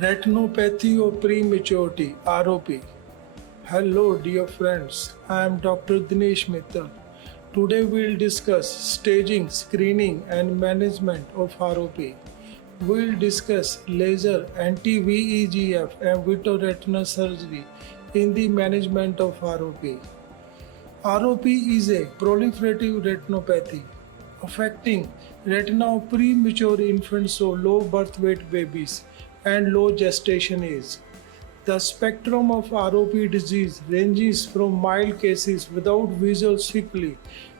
Retinopathy of prematurity (ROP). Hello, dear friends. I am Dr. Dinesh Mittal. Today we'll discuss staging, screening, and management of ROP. We'll discuss laser, anti-VEGF, and vitreoretinal surgery in the management of ROP. ROP is a proliferative retinopathy affecting retina of premature infants or low birth weight babies and low gestation age. The spectrum of ROP disease ranges from mild cases without visual sequelae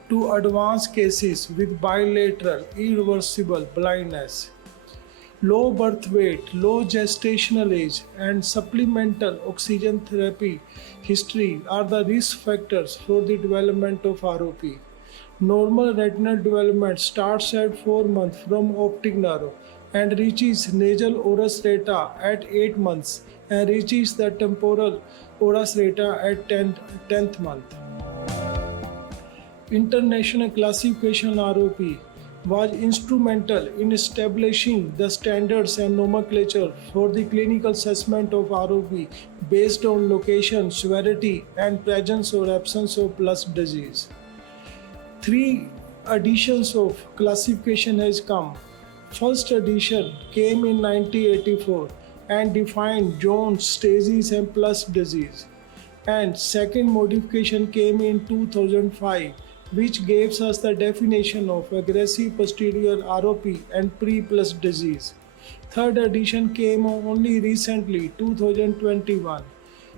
to advanced cases with bilateral irreversible blindness. Low birth weight, low gestational age, and supplemental oxygen therapy history are the risk factors for the development of ROP. Normal retinal development starts at 4 months from optic nerve and reaches nasal oras reta at 8 months and reaches the temporal oras reta at 10th month. International classification ROP was instrumental in establishing the standards and nomenclature for the clinical assessment of ROP based on location, severity, and presence or absence of plus disease. 3 editions of classification has come. First edition came in 1984 and defined Jones, Stacey's and plus disease. And second modification came in 2005, which gives us the definition of aggressive posterior ROP and pre-plus disease. Third edition came only recently, 2021,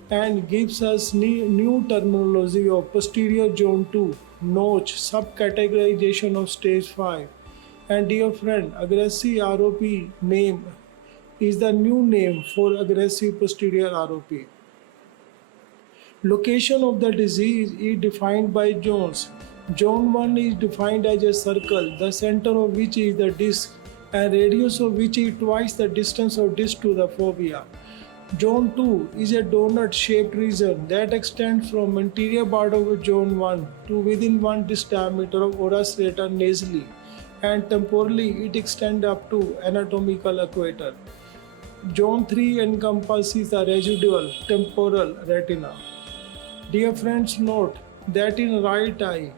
and gives us new terminology of posterior zone 2, notch, subcategorization of stage 5. And dear friend, aggressive ROP name is the new name for aggressive posterior ROP. Location of the disease is defined by Jones. Zone 1 is defined as a circle, the center of which is the disc and radius of which is twice the distance of disc to the fovea. Zone 2 is a donut-shaped region that extends from anterior part of Zone 1 to within 1 disc diameter of oras reta nasally, and temporally it extends up to anatomical equator. Zone 3 encompasses the residual temporal retina. Dear friends, note that in right eye,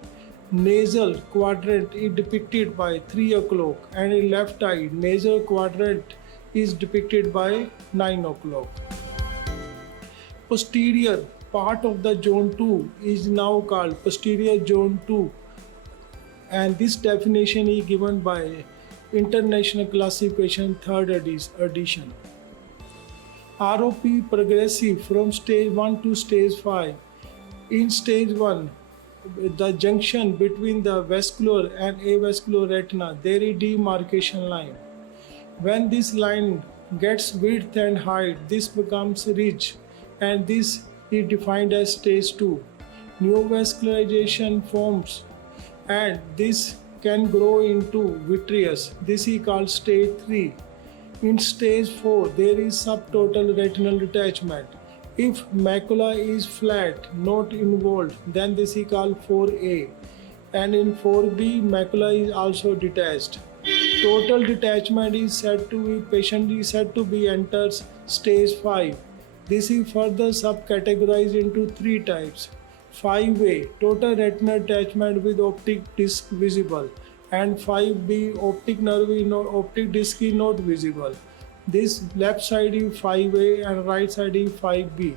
nasal quadrant is depicted by 3 o'clock and in left eye, nasal quadrant is depicted by 9 o'clock. Posterior part of the zone 2 is now called posterior zone 2, and this definition is given by International Classification 3rd edition. ROP progressive from stage 1 to stage 5. In stage 1, the junction between the vascular and avascular retina, there is demarcation line. When this line gets width and height, this becomes ridge, and this is defined as stage 2. Neovascularization forms, and this can grow into vitreous. This is called stage 3. In stage 4, there is subtotal retinal detachment. If macula is flat, not involved, then this is called 4A. And in 4B, macula is also detached. Total detachment is said to be, patient is said to be enters stage 5. This is further subcategorized into 3 types. 5A, total retinal detachment with optic disc visible, and 5B, optic nerve optic disc is not visible. This left side is 5A and right side is 5B.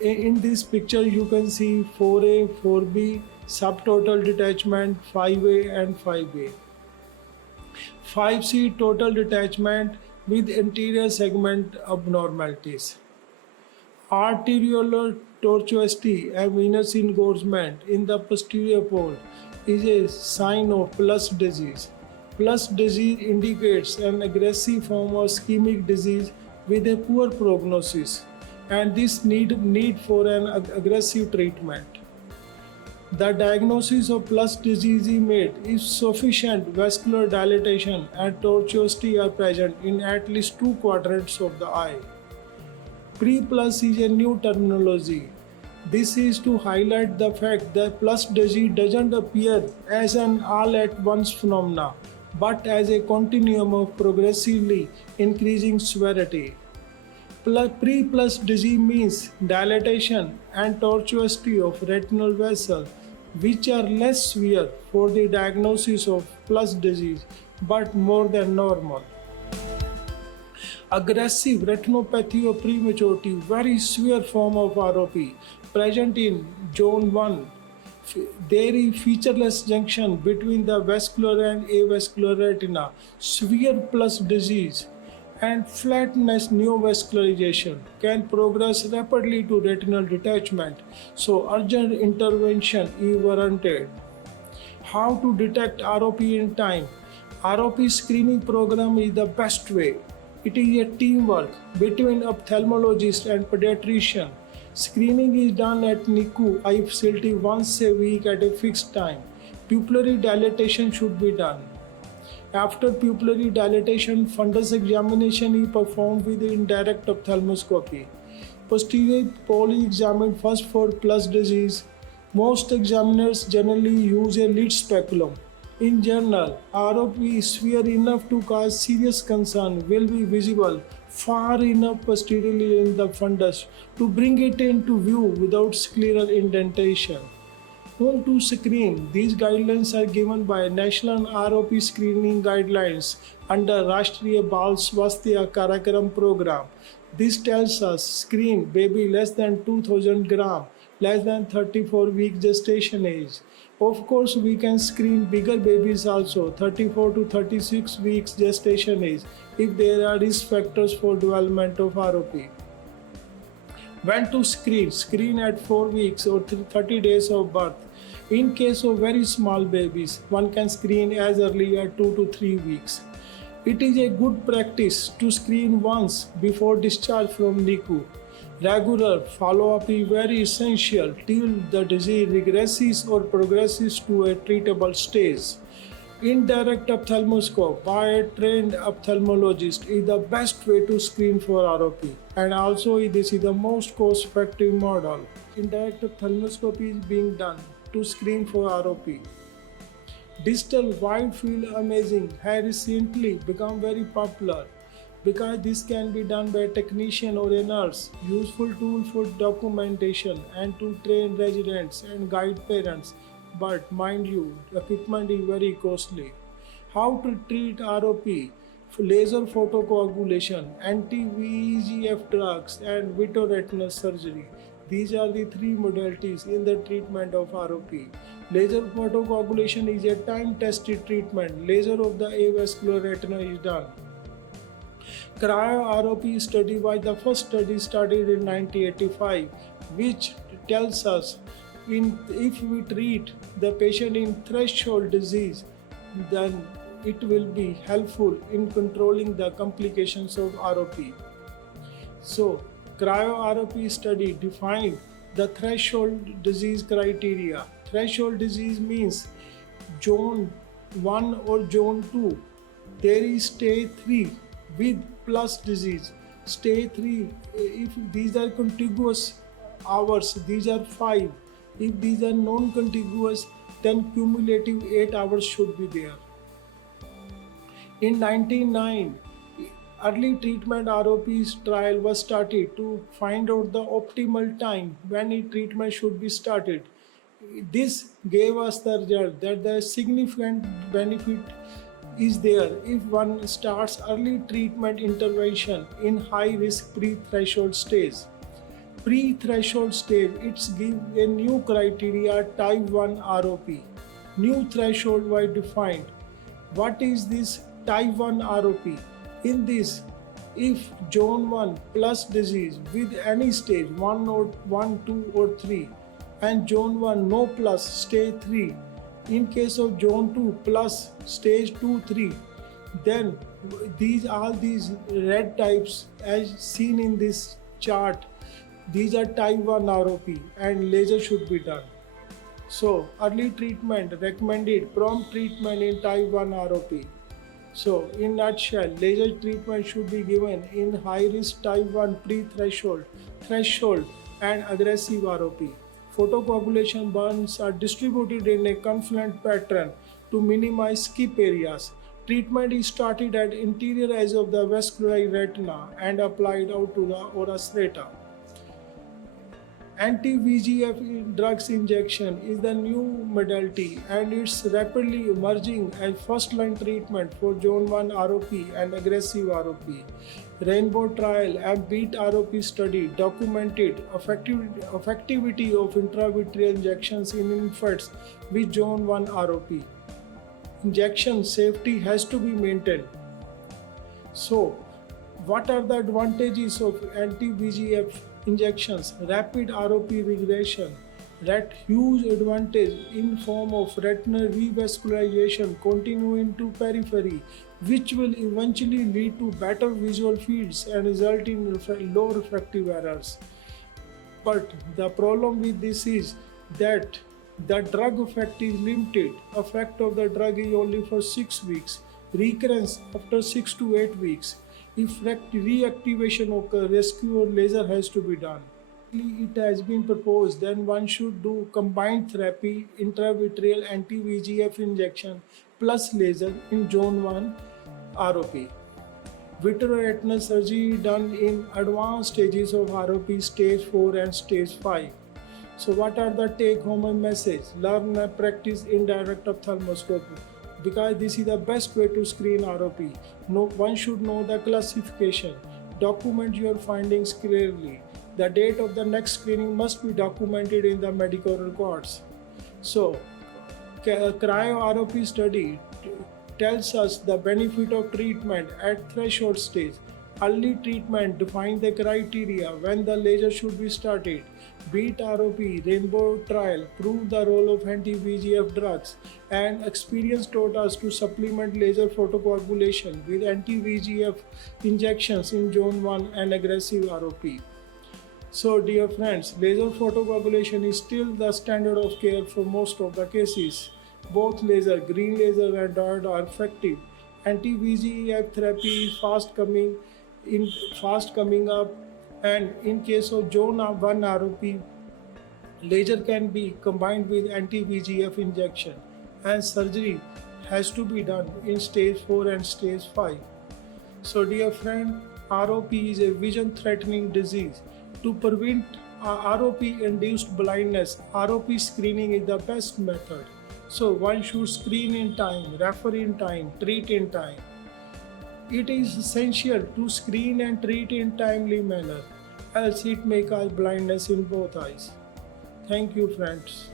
In this picture you can see 4A, 4B, subtotal detachment, 5A and 5A. 5C, total detachment with anterior segment abnormalities. Arteriolar tortuosity and venous engorgement in the posterior pole is a sign of plus disease. Plus disease indicates an aggressive form of ischemic disease with a poor prognosis, and this need for an aggressive treatment. The diagnosis of plus disease is made if sufficient vascular dilatation and tortuosity are present in at least 2 quadrants of the eye. Pre-plus is a new terminology. This is to highlight the fact that plus disease doesn't appear as an all-at-once phenomena, but as a continuum of progressively increasing severity. Pre plus disease means dilatation and tortuosity of retinal vessels, which are less severe for the diagnosis of plus disease but more than normal. Aggressive retinopathy of prematurity, very severe form of ROP, present in zone 1. There is featureless junction between the vascular and avascular retina, severe plus disease, and flatness neovascularization can progress rapidly to retinal detachment, so urgent intervention is warranted. How to detect ROP in time? ROP screening program is the best way. It is a teamwork between ophthalmologist and pediatrician. Screening is done at NICU eye facility once a week at a fixed time. Pupillary dilatation should be done. After pupillary dilatation, fundus examination is performed with indirect ophthalmoscopy. Posterior pole is examined first for plus disease. Most examiners generally use a lid speculum. In general, ROP severe enough to cause serious concern will be visible far enough posteriorly in the fundus to bring it into view without scleral indentation. Whom to screen? These guidelines are given by National ROP Screening Guidelines under Rashtriya Bal Swasthya Karyakram program. This tells us screen baby less than 2000 gram, less than 34 week gestation age. Of course, we can screen bigger babies also, 34 to 36 weeks gestation age, if there are risk factors for development of ROP. When to screen? Screen at 4 weeks or 30 days of birth. In case of very small babies, one can screen as early as 2 to 3 weeks. It is a good practice to screen once before discharge from NICU. Regular follow-up is very essential till the disease regresses or progresses to a treatable stage. Indirect ophthalmoscope by a trained ophthalmologist is the best way to screen for ROP, and also this is the most cost-effective model. Indirect ophthalmoscopy is being done to screen for ROP. Digital wide field imaging has recently become very popular because this can be done by a technician or a nurse, useful tool for documentation and to train residents and guide parents. But mind you, equipment is very costly. How to treat ROP? Laser photocoagulation, anti-VEGF drugs, and vitreoretinal surgery. These are the three modalities in the treatment of ROP. Laser photocoagulation is a time-tested treatment. Laser of the avascular retina is done. Cryo-ROP study was the first study started in 1985, which tells us if we treat the patient in threshold disease, then it will be helpful in controlling the complications of ROP. So, cryo-ROP study defined the threshold disease criteria. Threshold disease means zone 1 or zone 2. There is stage 3 with plus disease. Stage 3, if these are contiguous hours, these are 5. If these are non-contiguous, then cumulative 8 hours should be there. In 1909, early treatment ROP trial was started to find out the optimal time when a treatment should be started. This gave us the result that the significant benefit is there if one starts early treatment intervention in high risk pre-threshold stage. Pre-threshold stage, it's give a new criteria type 1 ROP. New threshold was defined. What is this type 1 ROP? In this, if zone 1 plus disease with any stage 1 or 1, 2 or 3 and zone 1 no plus stage 3, in case of zone 2 plus stage 2, 3, then all these red types as seen in this chart, these are type 1 ROP and laser should be done. So early treatment recommended, prompt treatment in type 1 ROP. So in nutshell, laser treatment should be given in high risk type 1 pre-threshold, threshold and aggressive ROP. Photocoagulation burns are distributed in a confluent pattern to minimize skip areas. Treatment is started at interior edge of the vascular retina and applied out to the ora serrata. Anti-VEGF drugs injection is the new modality and it's rapidly emerging as first-line treatment for Zone 1 ROP and aggressive ROP. Rainbow trial and BEAT ROP study documented effectivity of intravitreal injections in infants with Zone 1 ROP. Injection safety has to be maintained. So, what are the advantages of anti-VEGF injections? Rapid ROP regression, that huge advantage in form of retinal revascularization continuing to periphery, which will eventually lead to better visual fields and result in low refractive errors. But the problem with this is that the drug effect is limited. Effect of the drug is only for 6 weeks. Recurrence after 6 to 8 weeks. If reactivation occurs, rescue or laser has to be done. It has been proposed then one should do combined therapy, intravitreal anti-VEGF injection plus laser in Zone 1 ROP. Vitreoretinal surgery done in advanced stages of ROP stage 4 and stage 5. So what are the take-home message? Learn and practice indirect ophthalmoscopy because this is the best way to screen ROP. One should know the classification. Document your findings clearly. The date of the next screening must be documented in the medical records. So, cryo ROP study tells us the benefit of treatment at threshold stage. Early treatment defines the criteria when the laser should be started. BEAT ROP Rainbow trial proved the role of anti-VEGF drugs, and experience taught us to supplement laser photocoagulation with anti-VEGF injections in Zone 1 and aggressive ROP. So dear friends, laser photocoagulation is still the standard of care for most of the cases. Both laser, green laser and DART are effective. Anti-VEGF therapy is fast coming up, and in case of Zone 1 ROP, laser can be combined with anti-VEGF injection and surgery has to be done in stage 4 and stage 5. So dear friend, ROP is a vision threatening disease. To prevent ROP induced blindness, ROP screening is the best method. So one should screen in time, refer in time, treat in time. It is essential to screen and treat in timely manner, else it may cause blindness in both eyes. Thank you, friends.